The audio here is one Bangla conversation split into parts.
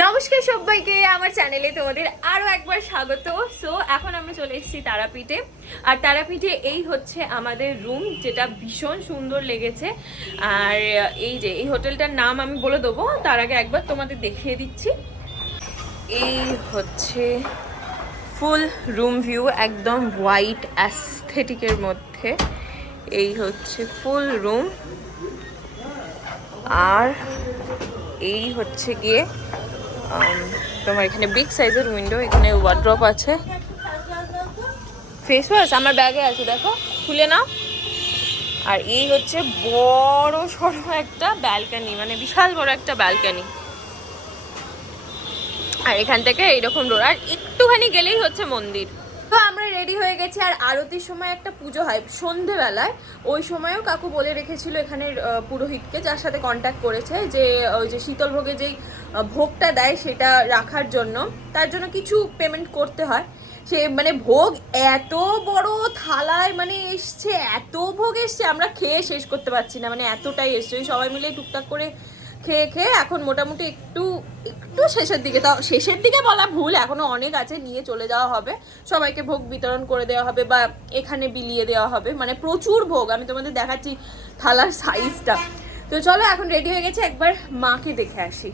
নমস্কার সবাইকে, আমার চ্যানেলে তোমাদের আরও একবার স্বাগত। সো এখন আমরা চলে এসেছি তারাপীঠে। আর তারাপীঠে এই হচ্ছে আমাদের রুম যেটা ভীষণ সুন্দর লেগেছে। আর এই যে, এই হোটেলটার নাম আমি বলে দেবো, তার আগে একবার তোমাদের দেখিয়ে দিচ্ছি। এই হচ্ছে ফুল রুম ভিউ একদম হোয়াইট অ্যাস্থেটিকের মধ্যে। এই হচ্ছে ফুল রুম আর এই হচ্ছে গিয়ে তোমার এখানে বিগ সাইজের উইন্ডো এখানে ওয়ার্ড্রপ আছে। ফেস ওয়াশ আমার ব্যাগে আছে, দেখো। খুলে নাও। আর এই হচ্ছে বড় সড়ো একটা ব্যালকানি মানে বিশাল বড় একটা ব্যালকানি আর এখান থেকে এইরকম রোড আর একটুখানি গেলেই হচ্ছে মন্দির। তো আমরা রেডি হয়ে গেছি আর আরতির সময় একটা পুজো হয় সন্ধেবেলায়। ওই সময়ও কাকু বলে রেখেছিল এখানের পুরোহিতকে যার সাথে কন্ট্যাক্ট করেছে যে ওই যে শীতল ভোগে যেই ভোগটা দেয় সেটা রাখার জন্য। তার জন্য কিছু পেমেন্ট করতে হয়। সে মানে ভোগ এত বড় থালায় মানে এসছে, এত ভোগ এসছে, আমরা খেয়ে শেষ করতে পারছি না। মানে এতটাই এসছে। সবাই মিলে টুকটাক করে খেয়ে খেয়ে এখন মোটামুটি একটু একটু শেষের দিকে তাও শেষের দিকে বলা ভুল এখনও অনেক আছে নিয়ে চলে যাওয়া হবে। সবাইকে ভোগ বিতরণ করে দেওয়া হবে বা এখানে বিলিয়ে দেওয়া হবে। মানে প্রচুর ভোগ আমি তোমাদের দেখাচ্ছি থালার সাইজটা তো চলো এখন রেডি হয়ে গেছে একবার মাকে দেখে আসি।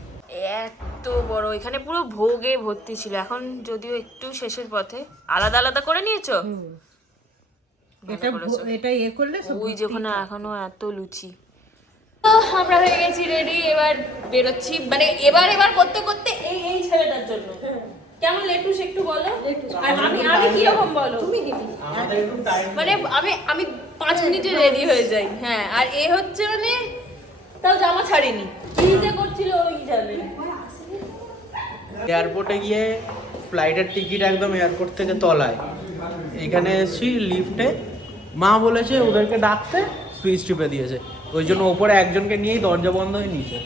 এত বড় এখানে পুরো ভোগে ভর্তি ছিল। এখন যদিও একটু শেষের পথে আলাদা আলাদা করে নিয়েছো? এটা এটা ইয়ে করলে ওই যেখানে এখনও এত লুচি। আমরা হয়ে গেছি রেডি এবার বেরোচ্ছি। মানে এবার এবার করতে করতে এই এই ছেলেটার জন্য। কেমন লেটুস একটু বলো? আর আমি আমি কি রকম বলো? তুমি মানে আমি আমি পাঁচ মিনিটে রেডি হয়ে যাই হ্যাঁ। আর এ হচ্ছে মানে তাও জামা ছাড়েনি। কি যে করছিল ওই জানে? এয়ারপোর্টে গিয়ে ফ্লাইটের টিকিট একদম এয়ারপোর্ট থেকে তলায়। এখানে এসেছি লিফটে মা বলেছে ওদেরকে ডাকতে সুইচ টিপে দিয়েছে। ওই জন্য ওপরে একজনকে নিয়েই দরজা বন্ধ হয়ে নিয়েছে।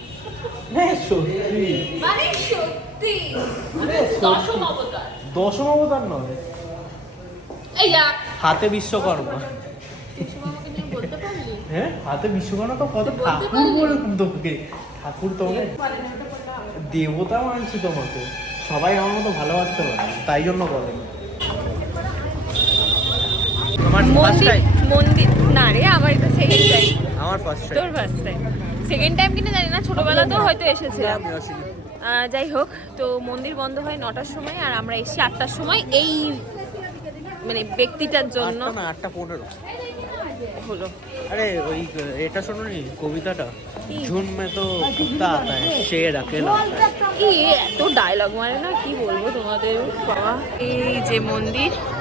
হ্যাঁ সত্যি। মানে সত্যি। আরে দশম অবতার। দশম নয়। হাতে বিশ্বকর্মা। আমাকে নিয়ে বলতে পারলি? হ্যাঁ হাতে বিশ্বকর্মা তো কত ঠাকুর? বললাম তোকে ঠাকুর তোমাকে দেবতা মানছি তোমাকে। সবাই আমার মতো ভালোবাসতে পারে তাই জন্য বলেন আমার ফার্স্ট টাইম মন্দির না রে আমার এটা সেকেন্ড টাইম আমার ফার্স্ট তোর ফার্স্ট টাইম সেকেন্ড টাইম কিনা জানি না ছোটবেলাতেও হয়তো এসেছিলাম আহ, যাই হোক তো মন্দির বন্ধ হয় নটার সময় আর আমরা এসেছি আটটার সময় এই মানে ব্যক্তিটার জন্য না আটটা পনেরো হলো আরে ওই এটা শোনো নি কবিতাটা কি? ঝুন মে তো কুত্তা আতা है शेर अकेला आता है। কি এত ডায়লগ মারে না কি বলবো তোমাদের উফ বাবা এই যে মন্দির চল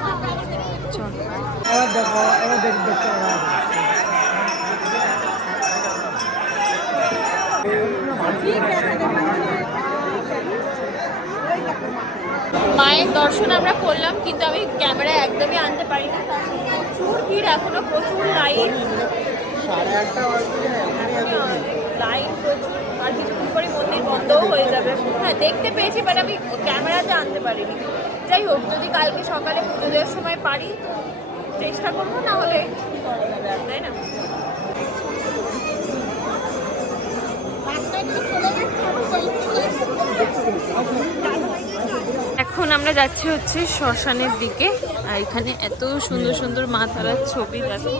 মায়ের দর্শন আমরা করলাম, কিন্তু আমি ক্যামেরা একদমই আনতে পারি না প্রচুর ভিড়, এখনও প্রচুর লাইন। প্রচুর, আর কিছুক্ষণ পরে মন্দির বন্ধও হয়ে যাবে। হ্যাঁ দেখতে পেয়েছি বাট আমি ক্যামেরাতে আনতে পারিনি। যাই হোক, যদি কালকে সকালে পুজো দেওয়ার সময় পারি তো চেষ্টা করব না হলে তাই না? এখন আমরা যাচ্ছি হচ্ছে শ্মশানের দিকে। আর এখানে এত সুন্দর সুন্দর মা তারার ছবি দেখো।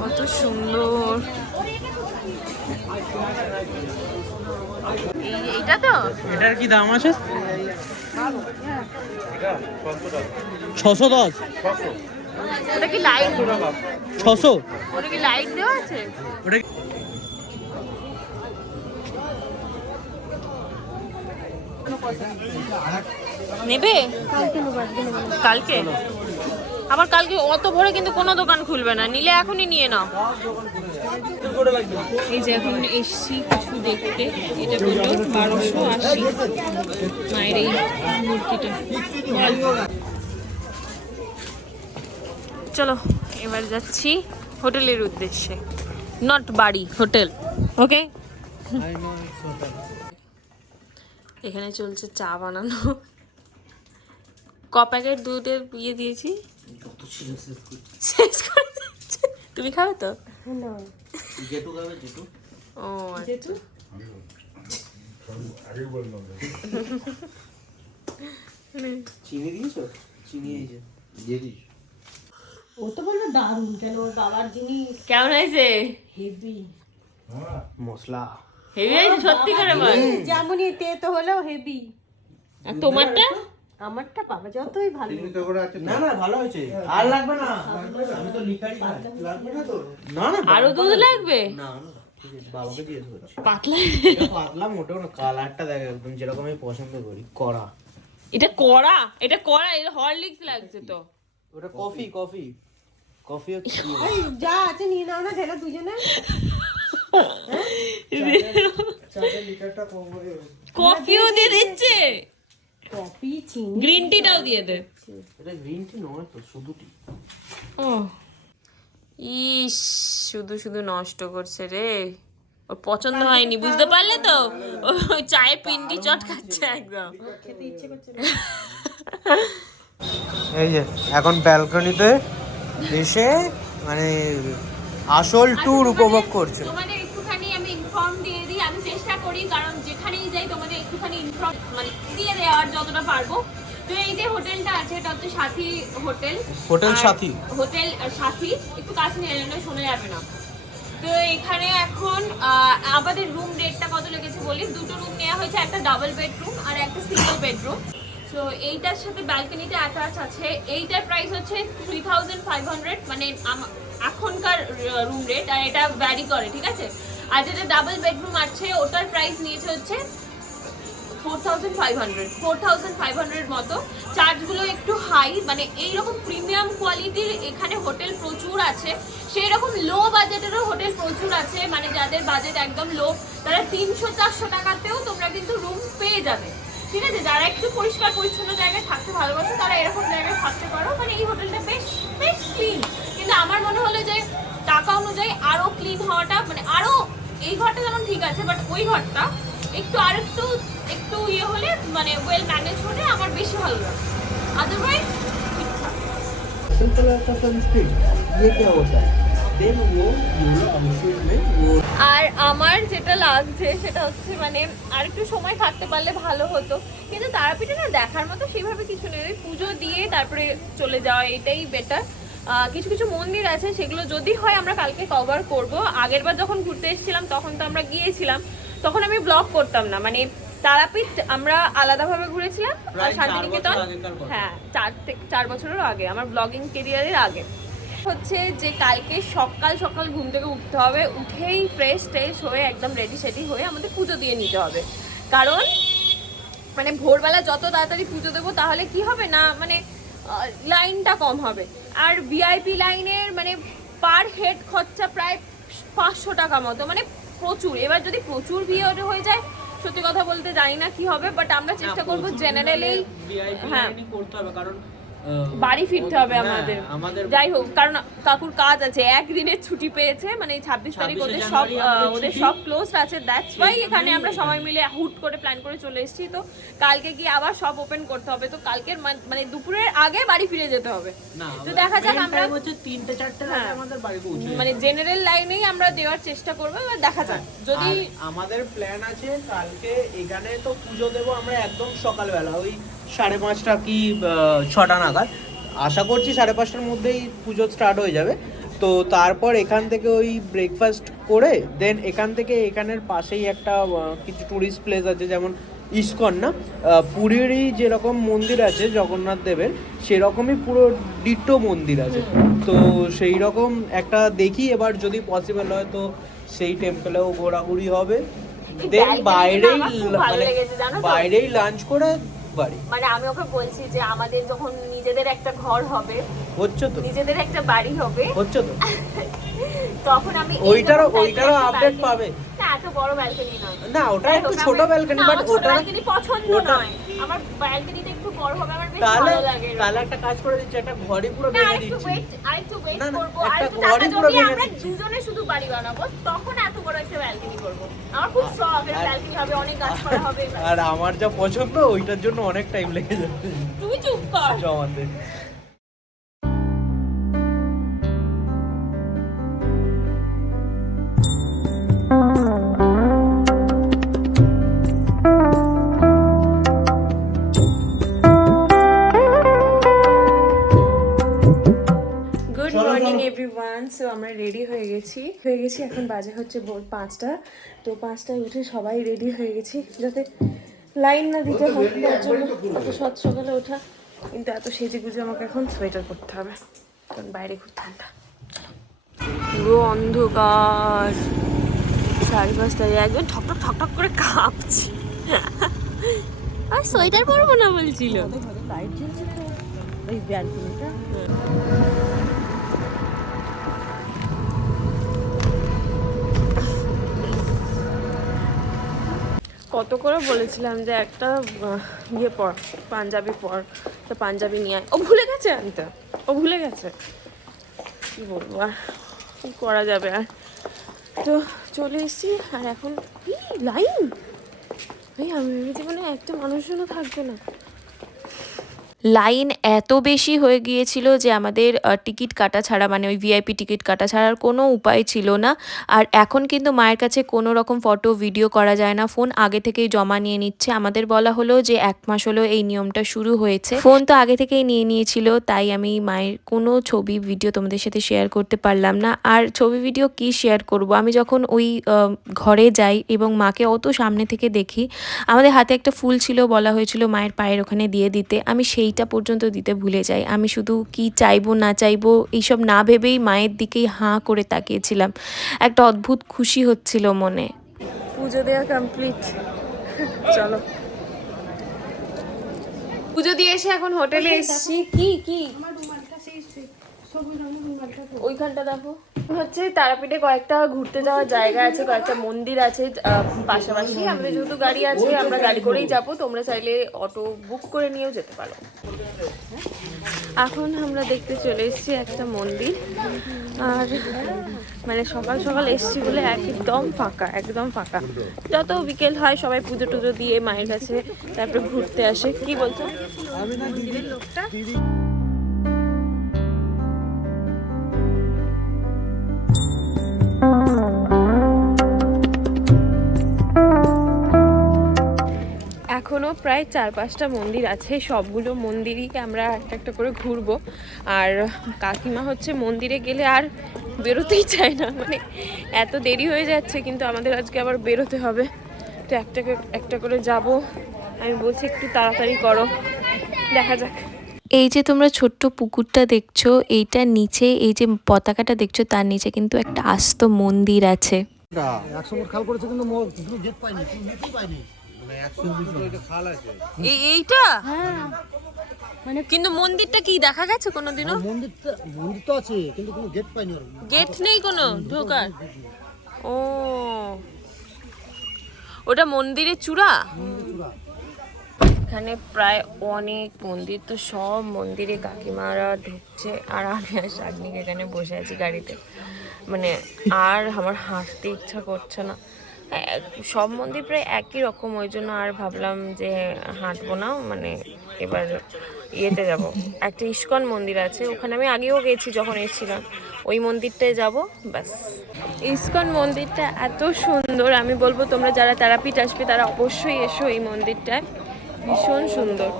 কত সুন্দর। এই- এইটা তো? এটার কি দাম আছে? ছশো দশ। ওটা কি লাইট? ছশো? ওটা কি লাইট দেওয়া আছে? ওটা নেবে? কালকে? আবার কালকে অত ভোরে কিন্তু কোনো দোকান খুলবে না। নিলে এখনই নিয়ে নাও। এই যে এখন এসছি কিছু দেখতে। এটা বলল বারোশো আশি মায়ের এই মূর্তিটা। চলো এবার যাচ্ছি হোটেলের উদ্দেশ্যে। নট বাড়ি হোটেল ওকে এখানে চলছে চা বানানো। ক প্যাকেট দুধের ইয়ে দিয়েছি? শেষ করে তুমি খাবে তো? ও আচ্ছা। চিনি দিয়েছ? চিনি এই যে। দিয়ে দিস ও তো বলল দারুণ কেন ওর বাবার জিনিস কেমন হয়েছে? হেভি। মশলা। হেভি হয়েছে সত্যি করে বল। যেমনই তেতো হলেও হেভি। আর তোমারটা? আমারটা বাবা যতই ভালো না না ভালো হয়েছে। আর লাগবে না। আমি তো লিখাই লাগবে না তো? না না আরও দুধ লাগবে? না বাবাকে জিজ্ঞেস করছি পাতলা? এটা পাতলা মোটেও না কালারটা দেখ একদম যেরকম আমি পছন্দ করি কড়া। এটা কড়া? এটা কড়া এটা হরলিক্স লাগছে তো। ওটা কফি কফি। কফি হচ্ছে এই যা আছে নিয়ে নাও না ঢেলা দুজনে। হয়ে? কফিও দিয়ে দিচ্ছে। কফি চিনি গ্রিন টিটাও দিয়ে দে। এটা গ্রিন টি নয় তো শুধু টি ও। ইস শুধু শুধু নষ্ট করছে রে। ওর পছন্দ হয়নি বুঝতে পারলে তো? ও চায়ে পিন্ডি চট খাচ্ছে একদম। খেতে ইচ্ছে করছে এই যে এখন ব্যালকনিতে এসে মানে আসল ট্যুর উপভোগ করছে। তোমাদের একটুখানি আমি ইনফর্ম দিয়ে দিই আমি চেষ্টা করি কারণ যেখানেই যাই তোমাদের একটুখানি ইনফর্ম মানে দিয়ে দেওয়ার যতটা পারব। তো এই যে হোটেলটা আছে এটা হচ্ছে সাথী হোটেল। হোটেল সাথী। হোটেল সাথী। একটু কাছে নিয়ে এলে শোনা যাবে না। তো এখানে এখন আমাদের রুম রেটটা কত লেগেছে বলি? দুটো রুম নেওয়া হয়েছে একটা ডাবল বেডরুম আর একটা সিঙ্গেল বেডরুম তো এইটার সাথে ব্যালকনিতে অ্যাটাচ আছে। এইটার প্রাইস হচ্ছে থ্রি মানে এখনকার রুম রেট আর এটা ভ্যারি করে, ঠিক আছে? আর যেটা ডাবল বেডরুম আছে, ওটার প্রাইস নিয়েছে হচ্ছে four thousand five hundred four thousand five hundred মতো। চার্জগুলো একটু হাই মানে এইরকম প্রিমিয়াম কোয়ালিটির এখানে হোটেল প্রচুর আছে। সেই রকম লো বাজেটেরও হোটেল প্রচুর আছে মানে যাদের বাজেট একদম লো তারা তিনশো চারশো টাকাতেও তোমরা কিন্তু রুম পেয়ে যাবে। ঠিক আছে যারা একটু পরিষ্কার পরিচ্ছন্ন জায়গায় থাকতে ভালোবাসো তারা এরকম জায়গায় থাকতে পারো মানে এই হোটেলটা বেশ বেশ ক্লিন কিন্তু আমার মনে হলো যে টাকা অনুযায়ী আরো ক্লিন হওয়াটা মানে আরো এই ঘরটা যেমন ঠিক আছে বাট ওই ঘরটা একটু আর একটু একটু ইয়ে হলে মানে ওয়েল ম্যানেজ হলে আমার বেশি ভালো লাগে আদারওয়াইজ सिंपल का सनस्क्रीन ये क्या होता है আর আমার যেটা লাগছে সেটা হচ্ছে মানে আর একটু সময় থাকতে পারলে ভালো হতো। কিন্তু তারাপীঠে না দেখার মতো সেভাবে কিছু নেই। ওই পুজো দিয়ে তারপরে চলে যাওয়া এটাই বেটার কিছু কিছু মন্দির আছে সেগুলো যদি হয় আমরা কালকে কভার করব। আগেরবার যখন ঘুরতে এসেছিলাম তখন তো আমরা গিয়েছিলাম তখন আমি ব্লগ করতাম না। মানে তারাপীঠ আমরা আলাদাভাবে ঘুরেছিলাম শান্তিনিকেতন হ্যাঁ চার থেকে চার বছরেরও আগে আমার ব্লগিং কেরিয়ারের আগে। হচ্ছে যে কালকে সকাল সকাল ঘুম থেকে উঠতে হবে উঠেই ফ্রেশ ট্রেশ হয়ে একদম রেডি সেডি হয়ে আমাদের পুজো দিয়ে নিতে হবে। কারণ মানে ভোরবেলা যত তাড়াতাড়ি পুজো দেবো তাহলে কি হবে না মানে লাইনটা কম হবে। আর ভিআইপি লাইনের মানে পার হেড খরচা প্রায় পাঁচশো টাকা মতো মানে প্রচুর। এবার যদি প্রচুর ভিড় হয়ে যায় সত্যি কথা বলতে জানি না কি হবে বাট আমরা চেষ্টা করব জেনারেলেই ভিআইপি হ্যাঁ। করতে হবে কারণ বাড়ি ফিরতে হবে হ্যাঁ, আমাদের। যাই হোক কারণ কাকুর কাজ আছে। একদিনের ছুটি পেয়েছে মানে ছাব্বিশ তারিখ ওদের সব ওদের সব ক্লোজ আছে। দ্যাটস ওয়াই এখানে আমরা সবাই মিলে হুট করে প্ল্যান করে চলে এসেছি। তো কালকে গিয়ে আবার সব ওপেন করতে হবে। তো কালকের মানে দুপুরের আগে বাড়ি ফিরে যেতে হবে। তো দেখা যাক আমরা time হচ্ছে তিনটে চারটে হ্যাঁ। মানে জেনারেল লাইনেই আমরা দেওয়ার চেষ্টা করব। এবার দেখা যাক। যদি আমাদের প্ল্যান আছে কালকে এখানে তো পুজো দেবো আমরা একদম সকালবেলা। ওই সাড়ে পাঁচটা কি ছটা নাগাদ। আশা করছি সাড়ে পাঁচটার মধ্যেই পুজো স্টার্ট হয়ে যাবে। তো তারপর এখান থেকে ওই ব্রেকফাস্ট করে দেন এখান থেকে এখানের পাশেই একটা কিছু টুরিস্ট প্লেস আছে যেমন ইস্কন না? পুরীরই যেরকম মন্দির আছে জগন্নাথ দেবের সেরকমই পুরো ডিটো মন্দির আছে। তো সেই রকম একটা দেখি এবার যদি পসিবল হয় তো সেই টেম্পলেও ঘোরাঘুরি হবে। দেন বাইরেই মানে? বাইরেই লাঞ্চ করে বাড়ি। মানে আমি ওকে বলছি যে আমাদের যখন নিজেদের একটা ঘর হবে হচ্ছে তো। নিজেদের একটা বাড়ি হবে হচ্ছে তো। তখন আমি ওইটারও- ওইটারও একটা balcony- পাবে। না এত বড় ব্যালকনি নয়। না ওটা একটু ছোট ব্যালকনি বাট ওটা balcony পছন্দ নয়। আমার ব্যালকনিটা একটু বড় হবে আমার বেশ ভালো লাগে তাহলে একটা কাজ করে দিচ্ছি একটা ঘরই পুরো ভেঙে দিচ্ছি। ওয়েট আরেকটু ওয়েট না, না, করব। একটা আরেকটু টাকা জমিয়ে আমরা দুজনে শুধু বাড়ি বানাবো তখন বড় একটা ব্যালকনি করব। আমার খুব শখ একটা আর- ব্যালকনি হবে অনেক গাছপালা হবে। আর আমার যা পছন্দ ওইটার জন্য অনেক টাইম লেগে যাবে। তুমি চুপ কর। জমাতে গেছি। হয়ে গেছি এখন বাজে হচ্ছে ভোর পাঁচটা। তো পাঁচটায় উঠে সবাই রেডি হয়ে গেছি যাতে লাইন না দিতে হয়। তার জন্য এত সৎ সকালে ওঠা কিন্তু এত সেজে গুজে আমাকে এখন সোয়েটার পরতে হবে। কারণ বাইরে খুব ঠান্ডা। পুরো অন্ধকার। সাড়ে পাঁচটায় একদম ঠকঠক ঠকঠক করে কাঁপছি। আর সোয়েটার পরবো না বলছিল। লাইট জ্বলছে তো। ওই ব্যালকনিটা কত করে বলেছিলাম যে একটা ইয়ে পর পাঞ্জাবি পর তো পাঞ্জাবি নিয়ে আয়। ও ভুলে গেছে? আনতে ও ভুলে গেছে? কি বলব আর কি করা যাবে আর? তো চলে এসেছি আর এখন কি লাইন? ভাই আমি ভেবেছি মানে একটা মানুষজনও থাকবে না। লাইন এত বেশি হয়ে গিয়েছিল যে আমাদের টিকিট কাটা ছাড়া মানে ওই ভিআইপি টিকিট কাটা ছাড়ার কোনো উপায় ছিল না। আর এখন কিন্তু মায়ের কাছে কোনো রকম ফটো, ভিডিও করা যায় না। ফোন আগে থেকেই জমা নিয়ে নিচ্ছে। আমাদের বলা হলো যে এক মাস হলো এই নিয়মটা শুরু হয়েছে। ফোন তো আগে থেকেই নিয়ে নিয়েছিল, তাই আমি মায়ের কোনো ছবি, ভিডিও তোমাদের সাথে শেয়ার করতে পারলাম না। আর ছবি, ভিডিও কি শেয়ার করব? আমি যখন ওই ঘরে যাই এবং মাকে অত সামনে থেকে দেখি, আমাদের হাতে একটা ফুল ছিল, বলা হয়েছিল মায়ের পায়ের ওখানে দিয়ে দিতে। আমি সেইটা পর্যন্ত দিতে ভুলে যাই। আমি শুধু কি চাইব না চাইব এইসব না ভেবেই মায়ের দিকেই হাঁ করে তাকিয়েছিলাম। একটা অদ্ভুত খুশি হচ্ছিল মনে। পুজো দেওয়া কমপ্লিট চলো। পুজো দিয়ে এসে এখন হোটেলে এসেছি। কি কি? ওইখানটা দেখো। হচ্ছে তারাপীঠে কয়েকটা ঘুরতে যাওয়ার জায়গা আছে কয়েকটা মন্দির আছে পাশাপাশি আমাদের যেহেতু গাড়ি আছে আমরা গাড়ি করেই যাব তোমরা চাইলে অটো বুক করে নিয়েও যেতে পারো। এখন আমরা দেখতে চলে এসেছি একটা মন্দির। আর মানে সকাল সকাল এসেছি বলে একদম ফাঁকা একদম ফাঁকা। যত বিকেল হয় সবাই পুজো টুজো দিয়ে মায়ের কাছে তারপরে ঘুরতে আসে। কি বলছো? লোকটা? প্রায় চার পাঁচটা মন্দির আছে। সবগুলো মন্দিরই আমরা একটা একটা করে ঘুরবো। আর কাকিমা হচ্ছে মন্দিরে গেলে আর বেরোতেই চায় না। মানে এত দেরি হয়ে যাচ্ছে কিন্তু আমাদের আজকে আবার বেরোতে হবে। তো একটা করে- একটা করে যাব। আমি বলছি একটু তাড়াতাড়ি করো। দেখা যাক। এই যে তোমরা ছোট্ট পুকুরটা দেখছ এইটার নিচে এই যে পতাকাটা দেখছ তার নিচে কিন্তু একটা আস্ত মন্দির আছে। একশো খাল করেছে কিন্তু গেট পাইনি পাইনি। এই এইটা? মানে কিন্তু মন্দিরটা কি দেখা গেছে কোনোদিনও? মন্দিরটা মন্দির তো আছে কিন্তু কোনো গেট পাইনি গেট নেই কোনো ঢোকার? ও। ওটা মন্দিরের চূড়া। এখানে প্রায় অনেক মন্দির তো সব মন্দিরে কাকিমারা ঢুকছে আর আমি আর শাগনিক এখানে বসে আছি গাড়িতে। মানে আর আমার হাঁটতে ইচ্ছা করছে না। সব মন্দির প্রায় একই রকম, ওই জন্য আর ভাবলাম যে হাঁটবো না মানে এবার ইয়েতে যাব। একটা ইস্কন মন্দির আছে, ওখানে আমি আগেও গেছি যখন এসেছিলাম। ওই মন্দিরটায় যাব, ব্যাস। ইস্কন মন্দিরটা এত সুন্দর, আমি বলব তোমরা যারা তারাপীঠ আসবে তারা অবশ্যই এসো এই মন্দিরটায়। ভীষণ সুন্দর।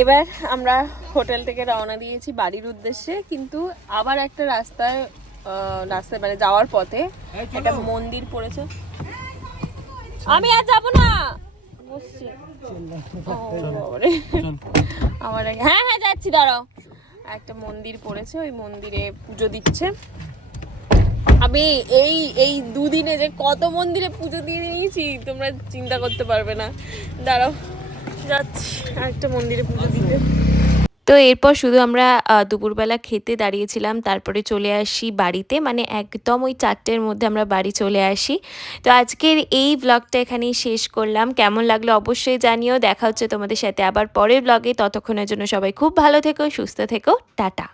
এবার আমরা হোটেল থেকে রওনা দিয়েছি বাড়ির উদ্দেশ্যে কিন্তু আবার একটা রাস্তায় রাস্তায় মানে যাওয়ার পথে একটা মন্দির পড়েছে। আমি আর যাব না! আমার হ্যাঁ হ্যাঁ যাচ্ছি দাঁড়াও। একটা মন্দির পড়েছে ওই মন্দিরে পুজো দিচ্ছে। আমি এই এই দুদিনে যে কত মন্দিরে পুজো দিয়ে নিয়েছি তোমরা চিন্তা করতে পারবে না। দাঁড়াও। যাচ্ছি আরেকটা মন্দিরে পুজো দিতে। তো এরপর শুধু আমরা দুপুরবেলা খেতে দাঁড়িয়েছিলাম, তারপরে চলে আসি বাড়িতে মানে একদম ওই চারটের মধ্যে আমরা বাড়ি চলে আসি। তো আজকের এই ব্লগটা এখানেই শেষ করলাম। কেমন লাগল অবশ্যই জানিও। দেখা হচ্ছে তোমাদের সাথে আবার পরের ব্লগে ততক্ষণের জন্য সবাই খুব ভালো থেকো, সুস্থ থেকো। টাটা।